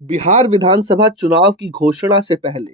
बिहार विधानसभा चुनाव की घोषणा से पहले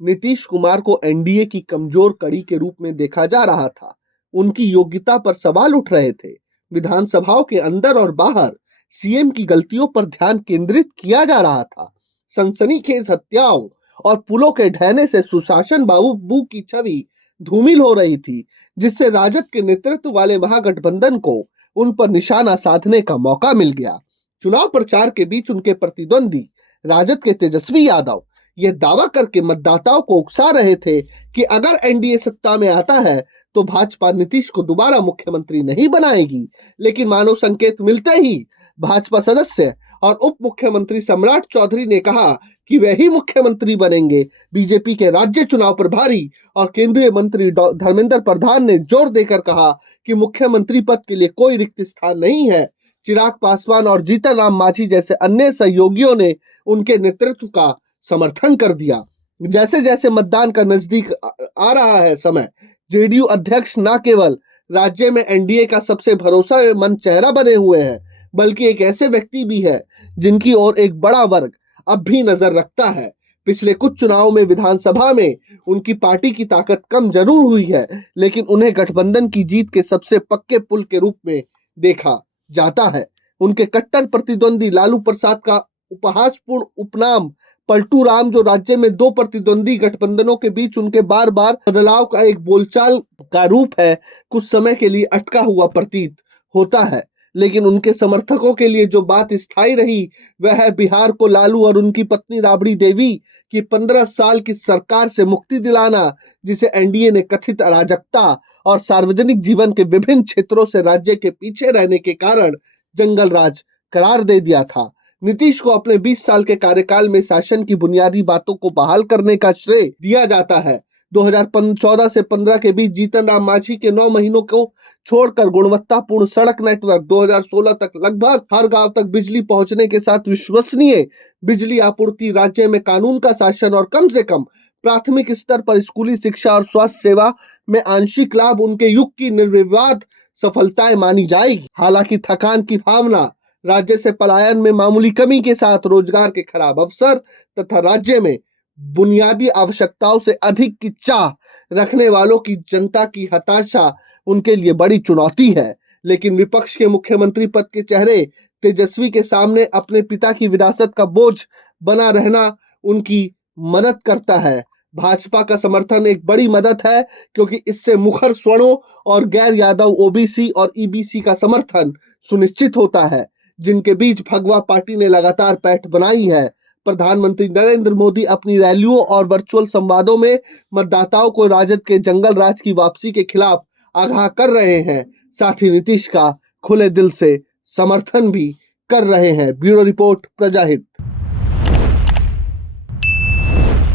नीतीश कुमार को एनडीए की कमजोर कड़ी के रूप में देखा जा रहा था। उनकी योग्यता पर सवाल उठ रहे थे। विधानसभाओं के अंदर और बाहर सीएम की गलतियों पर ध्यान केंद्रित किया जा रहा था। सनसनीखेज हत्याओं और पुलों के ढहने से सुशासन बाबू की छवि धूमिल हो रही थी, जिससे राजद के नेतृत्व वाले महागठबंधन को उन पर निशाना साधने का मौका मिल गया। चुनाव प्रचार के बीच उनके प्रतिद्वंदी राजद के तेजस्वी यादव यह दावा करके मतदाताओं को उकसा रहे थे कि अगर एनडीए सत्ता में आता है तो भाजपा नीतीश को दोबारा मुख्यमंत्री नहीं बनाएगी। लेकिन मानो संकेत मिलते ही भाजपा सदस्य और उप मुख्यमंत्री सम्राट चौधरी ने कहा कि वे ही मुख्यमंत्री बनेंगे। बीजेपी के राज्य चुनाव प्रभारी और केंद्रीय मंत्री धर्मेंद्र प्रधान ने जोर देकर कहा कि मुख्यमंत्री पद के लिए कोई रिक्त स्थान नहीं है। चिराग पासवान और जीतन राम मांझी जैसे अन्य सहयोगियों ने उनके नेतृत्व का समर्थन कर दिया। जैसे जैसे मतदान का नजदीक आ रहा है समय, जेडीयू अध्यक्ष न केवल राज्य में एनडीए का सबसे भरोसेमंद चेहरा बने हुए हैं, बल्कि एक ऐसे व्यक्ति भी है जिनकी ओर एक बड़ा वर्ग अब भी नजर रखता है। पिछले कुछ चुनावों में विधानसभा में उनकी पार्टी की ताकत कम जरूर हुई है, लेकिन उन्हें गठबंधन की जीत के सबसे पक्के पुल के रूप में देखा जाता है। उनके कट्टर प्रतिद्वंदी लालू प्रसाद का उपहासपूर्ण उपनाम पलटू राम, जो राज्य में दो प्रतिद्वंदी गठबंधनों के बीच उनके बार बार बदलाव का एक बोलचाल का रूप है, कुछ समय के लिए अटका हुआ प्रतीत होता है। लेकिन उनके समर्थकों के लिए जो बात स्थायी रही वह है बिहार को लालू और उनकी पत्नी राबड़ी देवी की 15 साल की सरकार से मुक्ति दिलाना, जिसे एनडीए ने कथित अराजकता और सार्वजनिक जीवन के विभिन्न क्षेत्रों से राज्य के पीछे रहने के कारण जंगल राज करार दे दिया था। नीतीश को अपने 20 साल के कार्यकाल में शासन की बुनियादी बातों को बहाल करने का श्रेय दिया जाता है। 2014 से 15 के बीच जीतन राम मांझी के 9 महीनों को छोड़कर गुणवत्तापूर्ण सड़क नेटवर्क, 2016 तक लगभग हर गांव तक बिजली पहुंचने के साथ विश्वसनीय बिजली आपूर्ति, राज्य में कानून का शासन और कम से कम प्राथमिक स्तर पर स्कूली शिक्षा और स्वास्थ्य सेवा में आंशिक लाभ उनके युग की निर्विवाद सफलताएं मानी जाएगी। हालांकि थकान की भावना, राज्य से पलायन में मामूली कमी के साथ रोजगार के खराब अवसर तथा राज्य में बुनियादी आवश्यकताओं से अधिक की चाह रखने वालों की जनता की हताशा उनके लिए बड़ी चुनौती है। लेकिन विपक्ष के मुख्यमंत्री पद के चेहरे तेजस्वी के सामने अपने पिता की विरासत का बोझ बना रहना उनकी मदद करता है। भाजपा का समर्थन एक बड़ी मदद है, क्योंकि इससे मुखर स्वर्णों और गैर यादव ओबीसी और ईबीसी का समर्थन सुनिश्चित होता है, जिनके बीच भगवा पार्टी ने लगातार पैठ बनाई है। प्रधानमंत्री नरेंद्र मोदी अपनी रैलियों और वर्चुअल संवादों में मतदाताओं को राजद के जंगल राज की वापसी के खिलाफ आगाह कर रहे हैं, साथ ही नीतीश का खुले दिल से समर्थन भी कर रहे हैं। Bureau report, प्रजाहित।